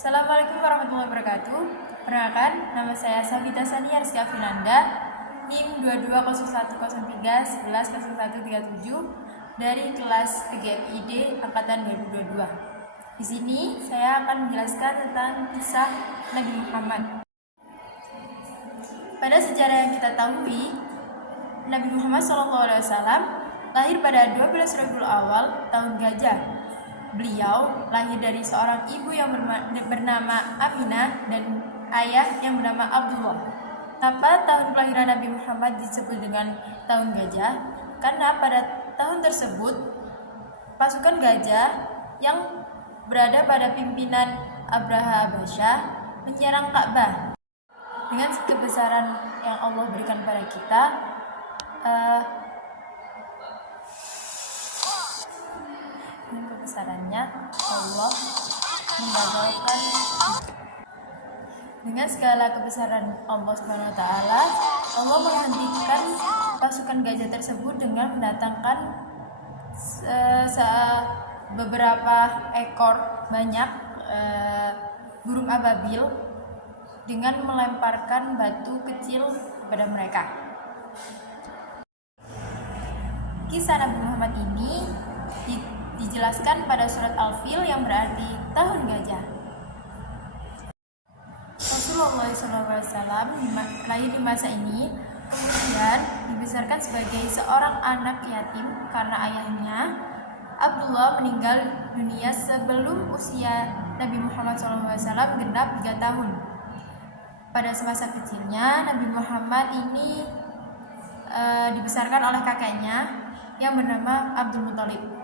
Assalamualaikum warahmatullahi wabarakatuh. Perkenalkan, nama saya Sabita Sania Rizky Afinanda, NIM 220103110137 dari kelas PGMID Angkatan 2022. Di sini saya akan menjelaskan tentang kisah Nabi Muhammad. Pada sejarah yang kita tahui, Nabi Muhammad SAW lahir pada 12 Rabiul Awal tahun Gajah. Beliau lahir dari seorang ibu yang bernama Aminah dan ayah yang bernama Abdullah. Kenapa tahun kelahiran Nabi Muhammad disebut dengan tahun gajah? Karena pada tahun tersebut pasukan gajah yang berada pada pimpinan Abraha Abasyah menyerang Ka'bah. Dengan kebesaran yang Allah berikan pada kita, dengan kebesarannya Allah menggagalkan. Dengan segala kebesaran Allah Subhanahu wa taala, Allah menghentikan pasukan gajah tersebut dengan mendatangkan beberapa ekor banyak burung ababil dengan melemparkan batu kecil kepada mereka. Kisah Nabi Muhammad ini dijelaskan pada surat Al-Fil yang berarti tahun gajah. Rasulullah SAW lahir di masa ini, kemudian dibesarkan sebagai seorang anak yatim karena ayahnya Abdullah meninggal dunia sebelum usia Nabi Muhammad SAW genap 3 tahun. Pada semasa kecilnya, Nabi Muhammad ini dibesarkan oleh kakeknya yang bernama Abdul Muthalib.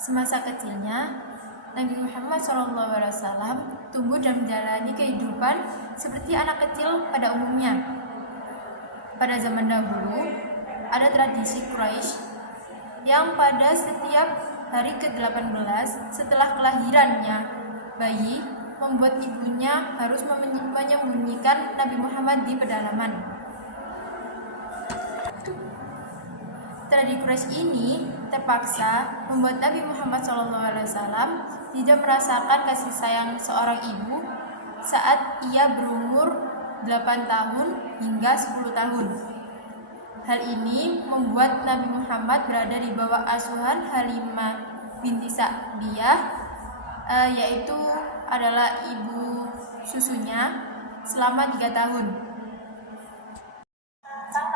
Semasa kecilnya, Nabi Muhammad SAW tumbuh dan menjalani kehidupan seperti anak kecil pada umumnya. Pada zaman dahulu, ada tradisi Quraisy yang pada setiap hari ke-18 setelah kelahirannya bayi, membuat ibunya harus menyembunyikan Nabi Muhammad di pedalaman. Tradisi Quraisy ini terpaksa membuat Nabi Muhammad SAW tidak merasakan kasih sayang seorang ibu saat ia berumur 8 tahun hingga 10 tahun. Hal ini membuat Nabi Muhammad berada di bawah asuhan Halimah binti Sa'diyah, yaitu adalah ibu susunya, selama 3 tahun.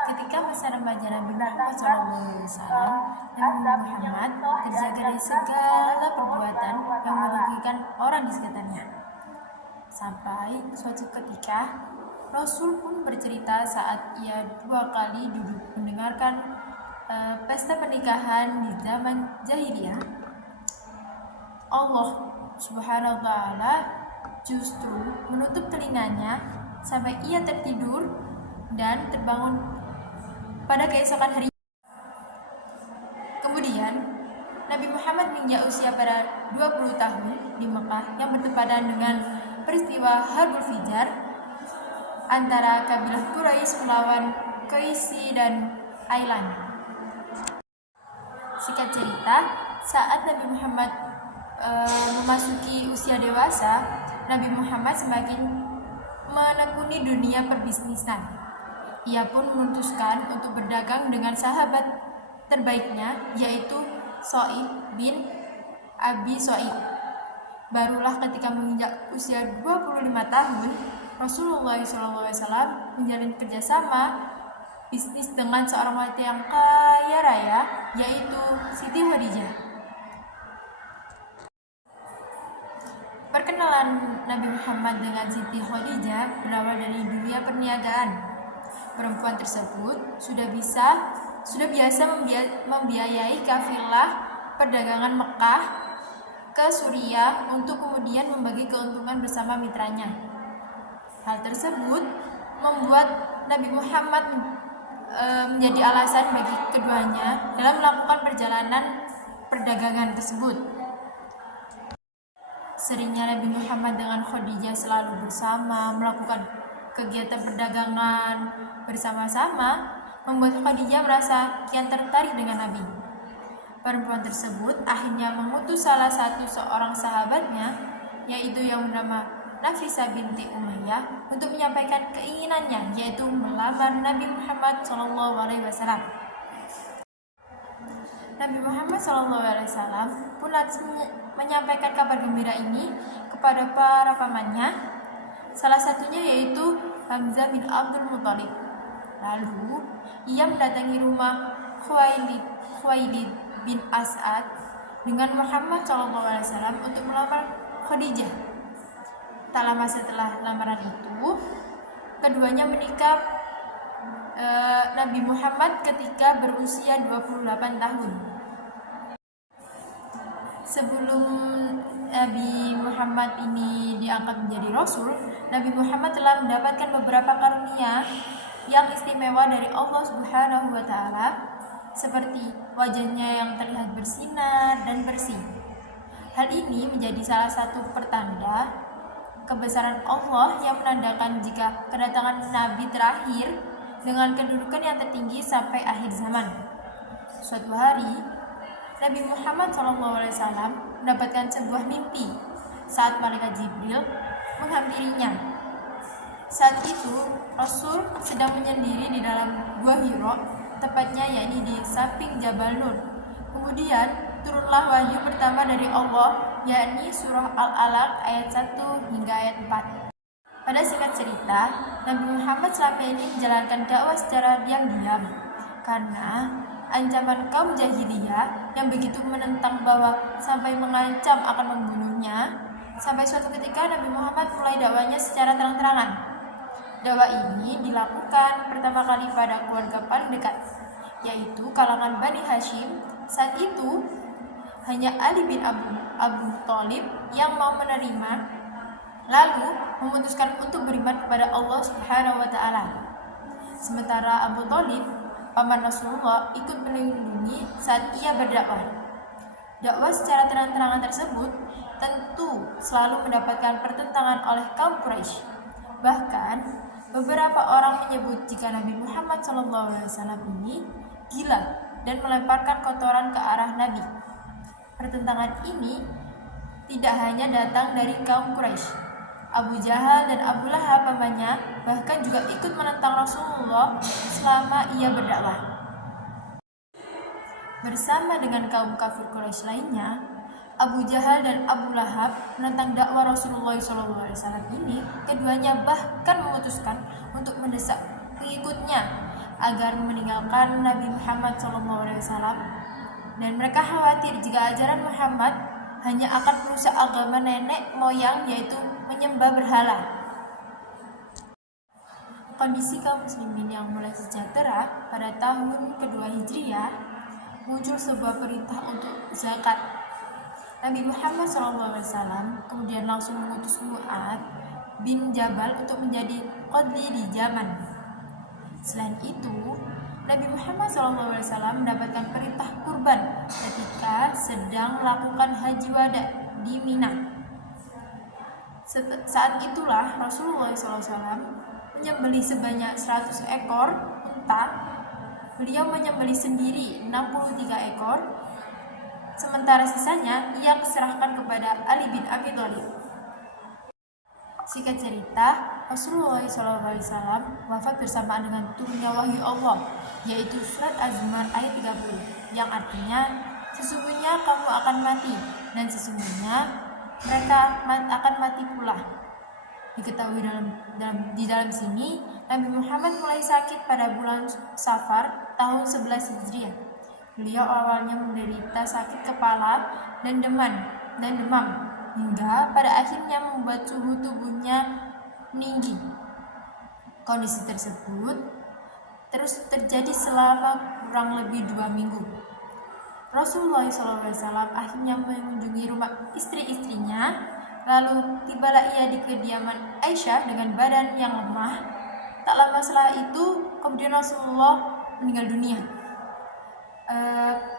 Ketika masa remaja Nabi Muhammad SAW, Nabi Muhammad terjaga dari segala perbuatan yang merugikan orang di sekitarnya. Sampai suatu ketika, Rasul pun bercerita saat ia 2 kali duduk mendengarkan pesta pernikahan di zaman jahiliyah. Allah Subhanahu wa taala justru menutup telinganya sampai ia tertidur dan terbangun pada keesokan hari. Kemudian Nabi Muhammad menginjak usia pada 20 tahun di Mekah yang bertepatan dengan peristiwa Harbul Fijar antara kabilah Quraisy melawan Qaisi dan Ailan. Singkat cerita, saat Nabi Muhammad memasuki usia dewasa, Nabi Muhammad semakin menekuni dunia perbisnisan. Ia pun memutuskan untuk berdagang dengan sahabat terbaiknya, yaitu So'ib bin Abi So'ib. Barulah ketika menginjak usia 25 tahun, Rasulullah SAW menjalin kerjasama bisnis dengan seorang wanita yang kaya raya, yaitu Siti Khadijah. Perkenalan Nabi Muhammad dengan Siti Khadijah berawal dari dunia perniagaan. Perempuan tersebut sudah biasa membiayai kafilah perdagangan Mekah ke Suriah untuk kemudian membagi keuntungan bersama mitranya. Hal tersebut membuat Nabi Muhammad menjadi alasan bagi keduanya dalam melakukan perjalanan perdagangan tersebut. Seringnya Nabi Muhammad dengan Khadijah selalu bersama melakukan kegiatan perdagangan bersama-sama, membuat Khadijah merasa kian tertarik dengan Nabi. Perempuan tersebut akhirnya mengutus salah satu seorang sahabatnya, yaitu yang bernama Nafisah binti Umayyah, untuk menyampaikan keinginannya, yaitu melamar Nabi Muhammad SAW. Nabi Muhammad SAW pun lantas menyampaikan kabar gembira ini kepada para pamannya, salah satunya yaitu Hamzah bin Abdul Muthalib. Lalu ia mendatangi rumah Khuwailid bin As'ad dengan Muhammad SAW untuk melamar Khadijah. Tak lama setelah lamaran itu, keduanya menikah Nabi Muhammad ketika berusia 28 tahun. Sebelum Nabi Muhammad ini diangkat menjadi Rasul, Nabi Muhammad telah mendapatkan beberapa karunia yang istimewa dari Allah Subhanahu wa Ta'ala, seperti wajahnya yang terlihat bersinar dan bersih. Hal ini menjadi salah satu pertanda kebesaran Allah yang menandakan jika kedatangan Nabi terakhir dengan kedudukan yang tertinggi sampai akhir zaman. Suatu hari, Nabi Muhammad SAW mendapatkan sebuah mimpi saat malaikat Jibril menghampirinya. Saat itu, Rasul sedang menyendiri di dalam gua Hira, tepatnya yakni di samping Jabal Nur. Kemudian turunlah wahyu pertama dari Allah, yakni surah Al-Alaq ayat 1 hingga ayat 4. Pada singkat cerita, Nabi Muhammad selama ini menjalankan dakwah secara diam-diam karena ancaman kaum jahiliyah yang begitu menentang bahwa sampai mengancam akan membunuhnya. Sampai suatu ketika Nabi Muhammad mulai dakwahnya secara terang-terangan. Dakwah ini dilakukan pertama kali pada keluarga paling dekat, yaitu kalangan Bani Hashim. Saat itu hanya Ali bin Abu Thalib yang mau menerima, lalu memutuskan untuk beriman kepada Allah Subhanahu wa Ta'ala. Sementara Abu Thalib, paman Rasulullah, ikut melindungi saat ia berdakwah. Dakwah secara terang-terangan tersebut tentu selalu mendapatkan pertentangan oleh kaum Quraisy. Bahkan beberapa orang menyebut jika Nabi Muhammad SAW ini gila dan melemparkan kotoran ke arah Nabi. Pertentangan ini tidak hanya datang dari kaum Quraisy. Abu Jahal dan Abu Lahab pamannya bahkan juga ikut menentang Rasulullah selama ia berdakwah. Bersama dengan kaum kafir Quraisy lainnya, Abu Jahal dan Abu Lahab menentang dakwah Rasulullah SAW ini. Keduanya bahkan memutuskan untuk mendesak pengikutnya agar meninggalkan Nabi Muhammad SAW, dan mereka khawatir jika ajaran Muhammad hanya akan merusak agama nenek moyang, yaitu menyembah berhala. Kondisi kaum muslimin yang mulai sejahtera pada tahun kedua Hijriah, muncul sebuah perintah untuk zakat. Nabi Muhammad SAW kemudian langsung mengutus Mu'ad bin Jabal untuk menjadi qadhi di Yaman. Selain itu, Nabi Muhammad SAW mendapatkan perintah kurban ketika sedang melakukan haji wada di Mina. Saat itulah Rasulullah SAW menyembelih sebanyak 100 ekor unta. Beliau menyembelih sendiri 63 ekor. Sementara sisanya ia serahkan kepada Ali bin Abi Thalib. Singkat cerita, Rasulullah SAW wafat bersamaan dengan turunnya wahyu Allah, yaitu surat Az-Zumar ayat 30, yang artinya sesungguhnya kamu akan mati dan sesungguhnya mereka akan mati pula. Diketahui di dalam sini, Nabi Muhammad mulai sakit pada bulan Safar tahun 11 Hijriah. Beliau awalnya menderita sakit kepala dan demam, hingga pada akhirnya membuat suhu tubuhnya meninggi. Kondisi tersebut terus terjadi selama kurang lebih 2 minggu. Rasulullah SAW akhirnya mengunjungi rumah istri-istrinya, lalu tibalah ia di kediaman Aisyah dengan badan yang lemah. Tak lama setelah itu, kemudian Rasulullah meninggal dunia.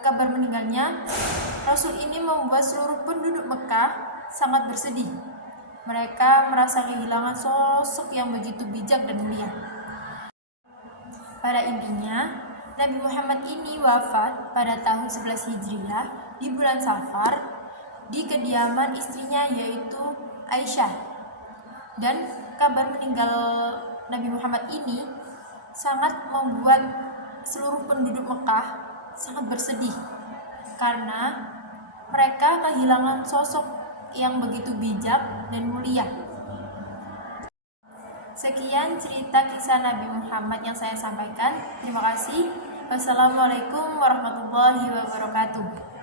Kabar meninggalnya Rasul ini membuat seluruh penduduk Mekah sangat bersedih. Mereka merasa kehilangan sosok yang begitu bijak dan mulia. Pada intinya, Nabi Muhammad ini wafat pada tahun 11 Hijriah di bulan Safar di kediaman istrinya yaitu Aisyah. Dan kabar meninggal Nabi Muhammad ini sangat membuat seluruh penduduk Mekah sangat bersedih karena mereka kehilangan sosok yang begitu bijak dan mulia. Sekian cerita kisah Nabi Muhammad yang saya sampaikan. Terima kasih. Wassalamualaikum warahmatullahi wabarakatuh.